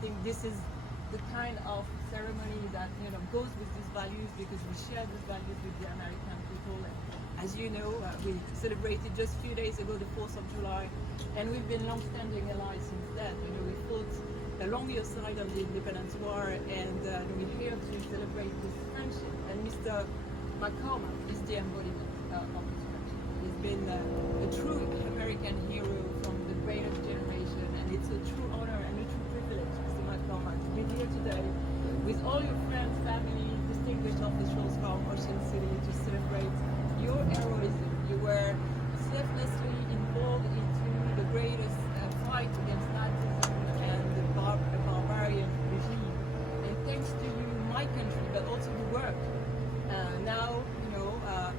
think this is the kind of ceremony that goes with these values, because we share these values with the American people. And as you know, we celebrated just a few days ago the 4th of July, and we've been long-standing allies since then. We fought along your side of the Independence War, and we're here to celebrate this friendship. And Mr. McCormac is the embodiment of this friendship. He's been a true American hero from the greatest generation, and it's a true honor and a true privilege, Mr. McCormac, to be here today with all your friends, family, distinguished officials from Ocean City to celebrate your heroism. You were selflessly involved into the greatest fight against Nazism and the barbarian regime. And thanks to you, my country, but also the world, now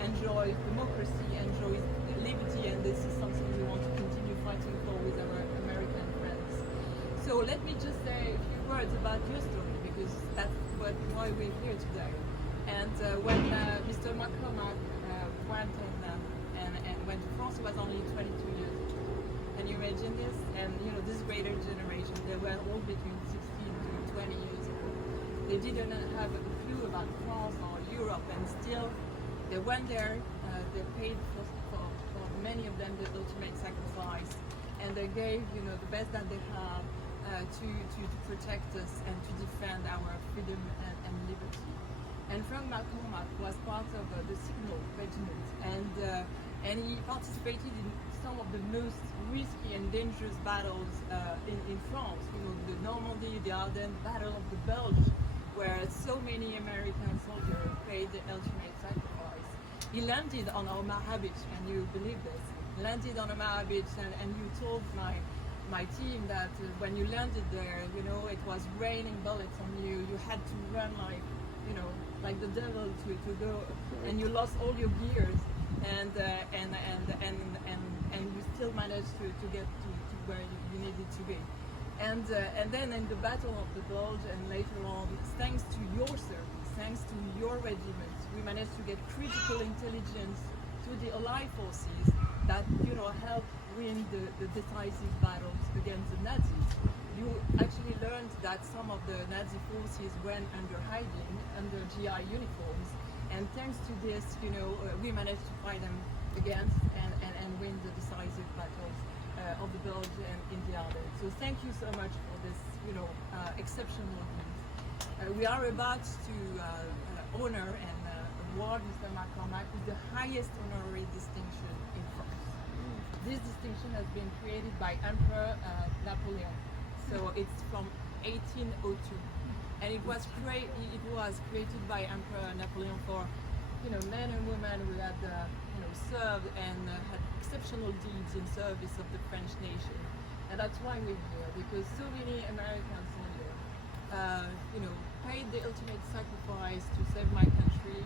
enjoy democracy, enjoy liberty, and this is something we want to continue fighting for with our American friends. So let me just say a few words about your story, because that's why we're here today. And when Mr. McCormac went and went to France, he was only 22 years old. Can you imagine this? And this greater generation, they were all between 16 to 20 years old. They didn't have a clue about France or Europe, and still they went there. They paid for many of them the ultimate sacrifice, and they gave the best that they have to protect us and to defend our freedom and liberty. And Frank McCormac was part of the Signal Regiment, and he participated in some of the most risky and dangerous battles in France. The Normandy, the Ardennes, Battle of the Bulge, where so many American soldiers paid the ultimate sacrifice. He landed on Omaha Beach, and you believe this? Landed on Omaha Beach, and you told my team that when you landed there, it was raining bullets on you. You had to run like the devil to go, and you lost all your gears, and you still managed to get to where you needed to be. And then in the Battle of the Bulge, and later on, thanks to your service, thanks to your regiment, we managed to get critical intelligence to the Allied forces that helped win the decisive battles against the Nazis. You actually learned that some of the Nazi forces went under hiding, under GI uniforms, and thanks to this, we managed to fight them against and win the decisive battles of the Bulge and in the Ardennes. So thank you so much for this, exceptional deed. We are about to honor and award Mr. McCormac with the highest honorary distinction in France. This distinction has been created by Emperor Napoleon. So it's from 1802, and it was created by Emperor Napoleon for men and women who had served and had exceptional deeds in service of the French nation. And that's why we're here, because so many American soldiers paid the ultimate sacrifice to save my country,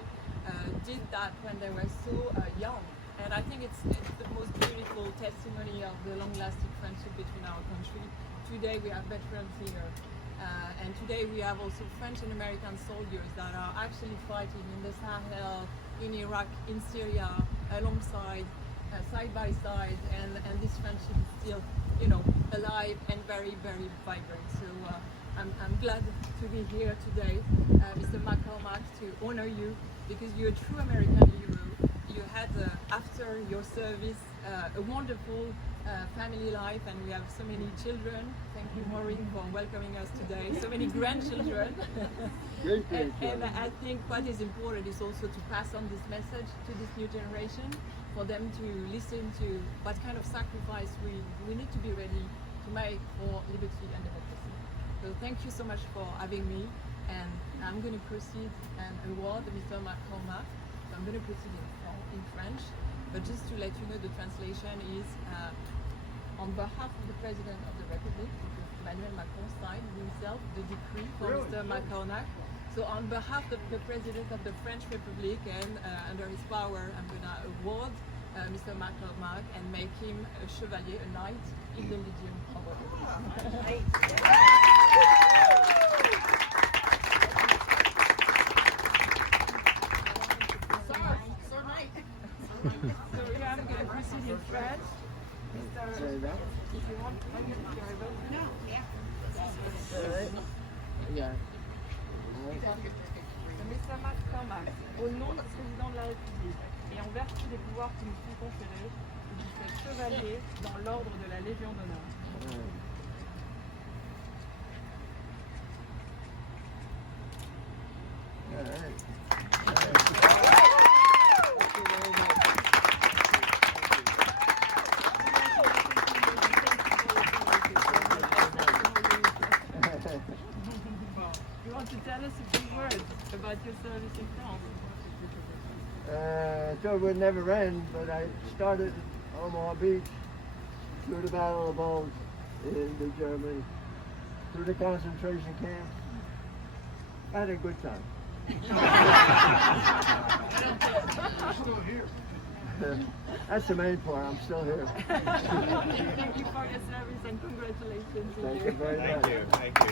did that when they were so young. And I think it's the most beautiful testimony of the long-lasting friendship between our country. Today we have veterans here, and today we have also French and American soldiers that are actually fighting in the Sahel, in Iraq, in Syria, alongside, side by side, and this friendship is still, alive and very, very vibrant. So I'm glad to be here today, Mr. McCormac, to honor you, because you're a true American hero. You had, after your service, a wonderful family life, and we have so many children. Thank you, Maureen, for welcoming us today. So many grandchildren. and I think what is important is also to pass on this message to this new generation, for them to listen to what kind of sacrifice we need to be ready to make for liberty and democracy. So thank you so much for having me, and I'm going to proceed and award Mr. McCormac. So I'm going to proceed in French, but just to let you know, the translation is on behalf of the President of the Republic, Emmanuel Macron signed himself the decree for Mr. McCormac. So on behalf of the President of the French Republic and under his power, I'm going to award Mr. McCormac and make him a chevalier, a knight in the Legion of Honor. So yeah, I'm going to proceed in French. Mr. If you want, if you're able. No, yeah. Yeah. Mr. McCormac, au nom du président de la République et en vertu des pouvoirs qui nous sont conférés, vous faites chevalier dans l'ordre de la Légion d'honneur. All right. You want to tell us a few words about your service in France? I thought it would never end, but I started at Omaha Beach, through the Battle of Bulge into Germany, through the concentration camps. I had a good time. You're still here. That's the main part. I'm still here. Thank you for your service and congratulations. Thank you very much. Thank you.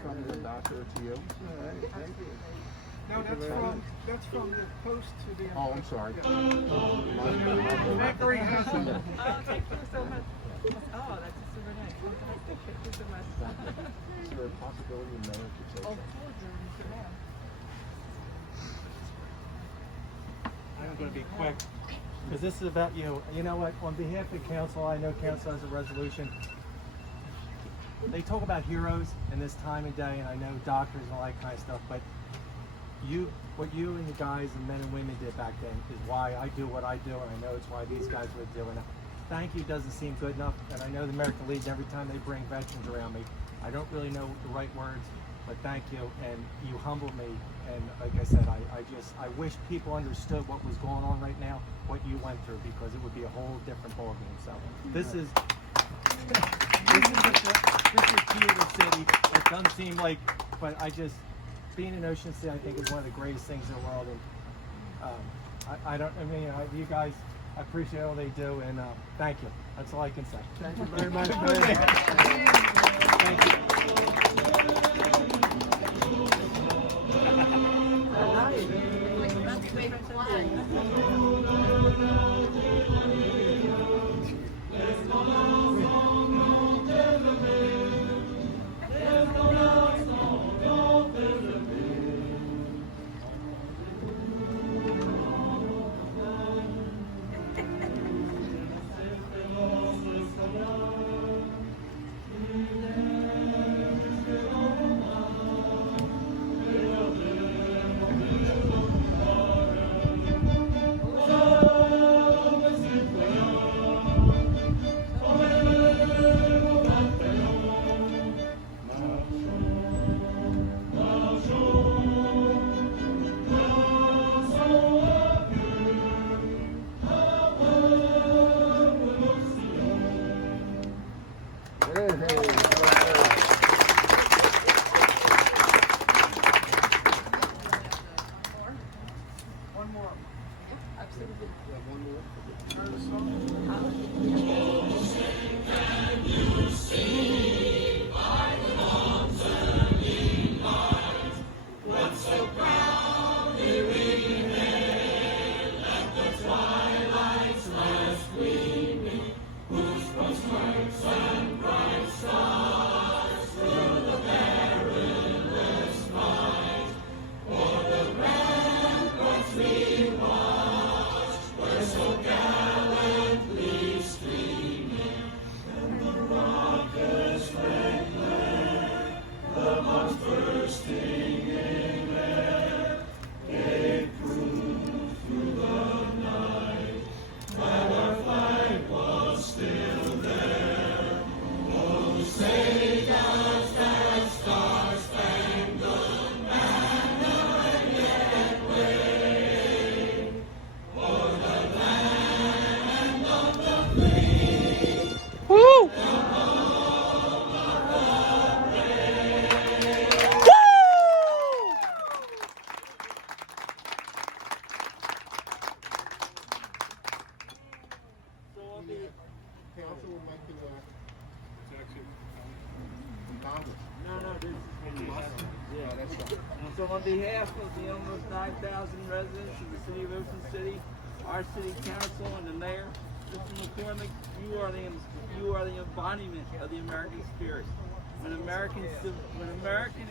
From the doctor to you. All right, thank you. No, that's from the post to the. Oh, I'm sorry. Mercury has Oh, thank you so much. Oh, that's super nice. Fantastic. Thank you so much. Is there a possibility of mayor could say Of course, Mr. Mayor. I'm going to be quick because this is about you. You know what? On behalf of the council, I know council has a resolution. They talk about heroes in this time of day, and I know doctors and all that kind of stuff, but what you and the guys and men and women did back then is why I do what I do, and I know it's why these guys would do it. Thank you doesn't seem good enough, and I know the American Legion, every time they bring veterans around me, I don't really know the right words, but thank you, and you humbled me, and like I said, I wish people understood what was going on right now, what you went through, because it would be a whole different ballgame. So this is key to the city. It doesn't seem like, but being in Ocean City, I think, is one of the greatest things in the world, and you guys, I appreciate all they do, and thank you. That's all I can say. Thank you very much. Thank you. one more. Absolutely. Council would like to, So on behalf of the almost 9,000 residents of the city of Ocean City, our city council and the mayor, Mr. McCormac, you are the embodiment of the American spirit. When American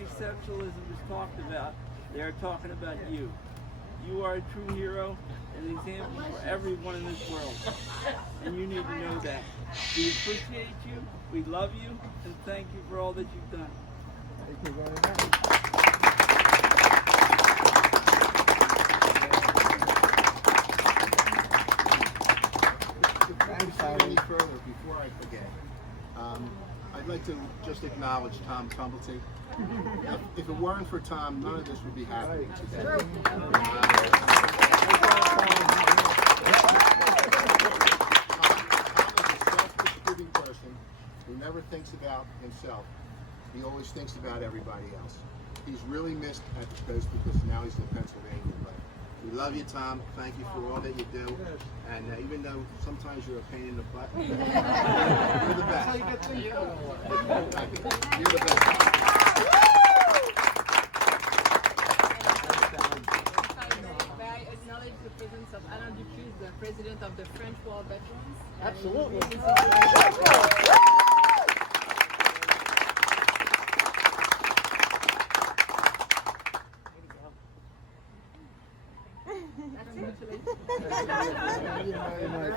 exceptionalism is talked about, they are talking about you. You are a true hero and an example for everyone in this world. And you need to know that. We appreciate you, we love you, and thank you for all that you've done. Thank you very much. Before I go any further, before I forget, I'd like to just acknowledge Tom Tumblety. If it weren't for Tom, none of this would be happening today. Tom is a self-distributing person who never thinks about himself. He always thinks about everybody else. He's really missed at the coast because now he's in Pennsylvania. But we love you, Tom. Thank you for all that you do. And even though sometimes you're a pain in the butt, you're the best. You're the best. May I acknowledge the presence of Alain Dupuis, the president of the French War Veterans? Absolutely. Congratulations. Thank you very much.